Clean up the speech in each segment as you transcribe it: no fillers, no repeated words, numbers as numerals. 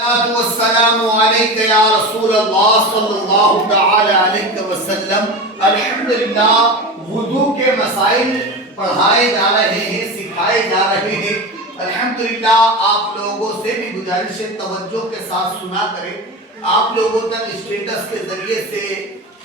वस्सलामु अलैका या रसूलल्लाह सल्लल्लाहु तआला अलैहि वसल्लम। अल्हम्दुलिल्लाह वुदू के मसाइल पढ़ाए जा रहे हैं, सिखाए जा रहे हैं। अल्हम्दुलिल्लाह आप लोगों से भी गुजारिश है तवज्जो के साथ सुना करें। आप लोगों तक स्टेटस के जरिए से,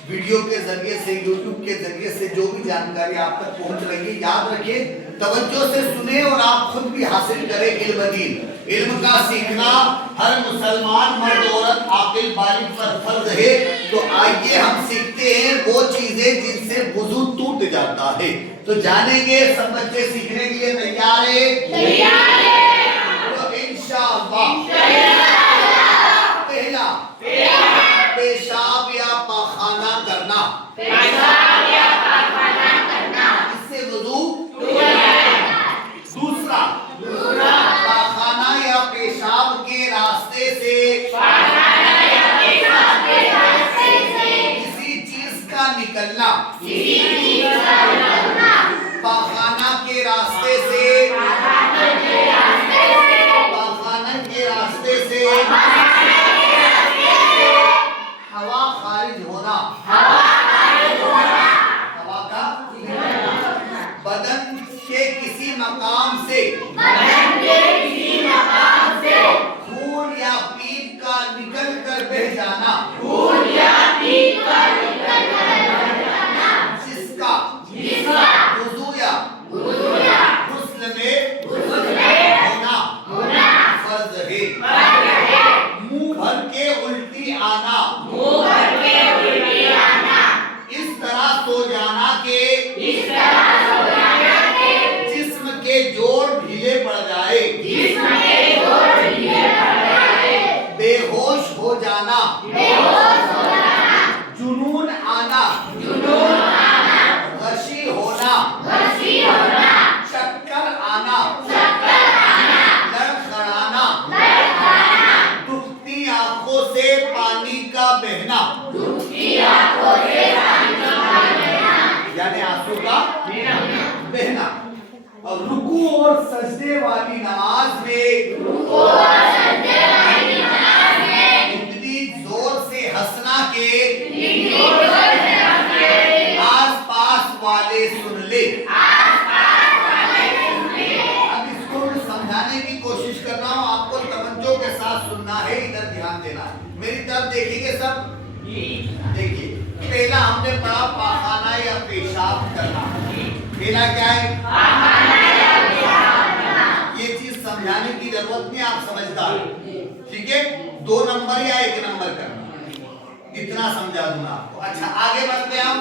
वीडियो के जरिए से, यूट्यूब के जरिए से जो भी जानकारी आप तक पहुंच रही है, याद रखिए, तवज्जो से सुने और आप खुद भी हासिल करें इल्म दीन। इल्म का सीखना हर मुसलमान मर्द औरत आकिल बालिग पर फर्ज है। तो आइए हम सीखते हैं वो चीजें जिनसे वुजू टूट जाता है। तो जानेंगे, सब बच्चे सीखने के लिए तैयार है? तैयार है। तो इंशाअल्लाह पहला पेशाब या पाखाना करना। पेशाब या पाखाना करना इससे वुजू टूट जाएगा। दूसरा पाखाना या पेशाब के रास्ते से किसी चीज का निकलना। पाखाना के रास्ते से हवा खारिज होना। हवा का बदन के किसी मकाम से खून या पीप का निकल कर बह जाना। जिसका वुजू या गुस्ल में होना फर्ज है। मुंह भर के उल्टी आना। इस तरह सो जाना के जिस्म के जोड़ ढीले पड़ जाए। बेहोश हो जाना। जुनून आना। गशी होना। चक्कर आना। लड़खड़ाना। दुखती आंखों से पानी का बहना। यानी आंसू का बहना। और रुकू और सजदे वाली नमाज में इतनी जोर से हंसना के आस पास वाले सुन ले। अब इसको मैं समझाने की कोशिश कर रहा हूँ, आपको तवज्जो के साथ सुनना है, इधर ध्यान देना है। मेरी तरफ देखेंगे सब। देखिए, पहला हमने पढ़ा पाखाना या पेशाब करना। पहला क्या है? ये चीज समझाने की जरूरत नहीं, आप समझदार, ठीक है। 2 नंबर या 1 नंबर करना, इतना समझा दूंगा आपको। अच्छा, आगे बढ़ते हैं हम।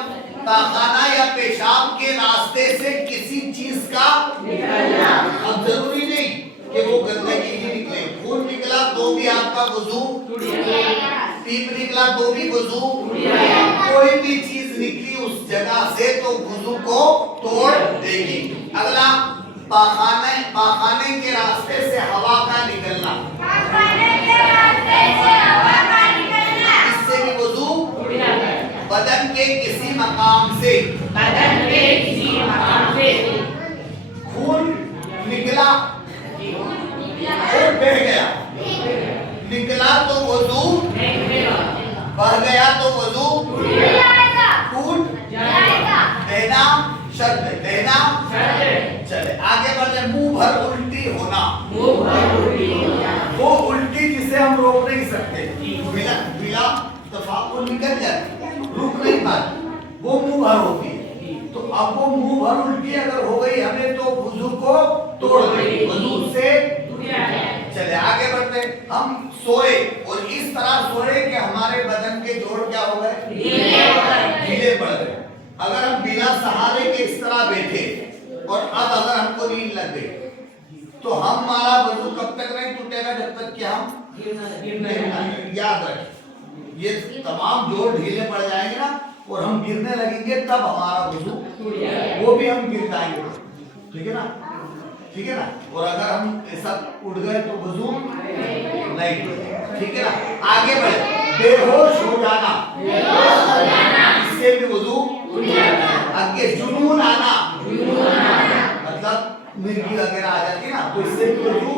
पाखाना या पेशाब के रास्ते से किसी चीज का निकलना। अब जरूरी नहीं कि वो गंदगी ही निकले। खून निकला तो भी आपका वुजू, पीप निकला तो भी वुजू, कोई भी चीज निकली उस जगह से तो वुजू को तोड़ देगी। अगला पाखाने के रास्ते से हवा का निकलना। इससे भी वुजू बदन के किसी मकाम से खून निकला और बह गया। निकला तो वुजू, बह गया तो वुजू टूट देना शर्त है। देना चले आगे बढ़ते। मुंह भर उल्टी होना। वो उल्टी जिसे हम रोक नहीं सकते, बिला दफा वो निकल जाती, रुक नहीं पाती, वो मुंह भर होती है। तो अब वो मुंह भर उल्टी अगर हो गई हमें, तो वुजू को तोड़ देगी, वुजू से। चले आगे बढ़ते। हम सोए और इस तरह सोए कि हमारे बदन के जोड़ क्या हो गए? ढीले पड़ गए। अगर हम बिना सहारे के इस तरह बैठे और अब अगर हमको नींद लग गई, तो हमारा वजू कब तक नहीं टूटेगा? जब तक कि हम याद रखें, ये तमाम जोड़ ढीले पड़ जाएंगे ना और हम गिरने लगेंगे, तब हमारा वजू, वो भी हम गिर जाएंगे, ठीक है ना, ठीक है ना। और अगर हम ऐसा उठ गए तो वजू नहीं, ठीक है ना। आगे बढ़े। बेहोश हो जाना, इससे भी वजू। आगे जुनून आना, मतलब मिर्गी वगैरह आ जाती है ना, तो इससे भी वजू।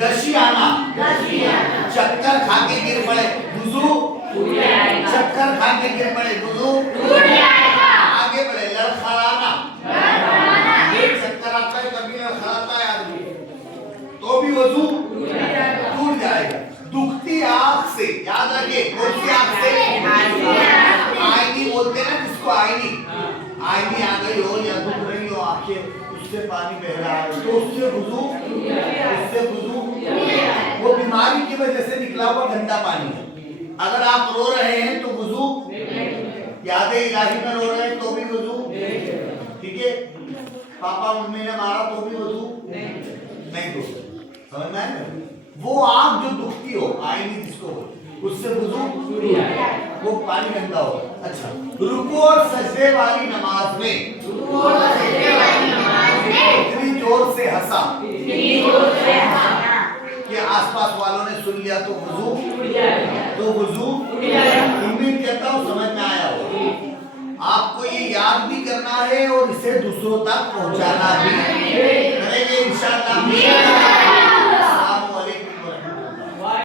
गशी आना, आगे गिर पड़े वुजू आगे बढ़े, लड़खड़ाना एक चक्कर आता है, कभी लड़खड़ाता है आदमी तो भी वजू टूट जाएगा। दुखती आंख से, याद रखिए कौन सी आंख से, आईनी बोलते हैं ना जिसको, आईनी आईनी आ गई हो या दुख रही हो आंखें, उससे पानी बह रहा है तो उससे वजू वो बीमारी की वजह से निकला हुआ गंदा पानी है। अगर आप रो रहे हैं तो वजू, यादें इलाही में रो रहे हैं तो भी वजू, ठीक है। पापा मम्मी ने मारा तो भी वजू नहीं, तो समझना है ना। वो आंख जो दुखती हो, आईनी जिसको, उससे वजू, वो पानी गंदा हो। अच्छा, रुकू और सजदे वाली नमाज में इतनी जोर से हंसा कि आसपास वालों ने सुन लिया तो वजू, उम्मीद करता हूँ समझ में आया होगा। आपको ये याद भी करना है और इसे दूसरों तक पहुंचाना भी करेंगे इंशाअल्लाह।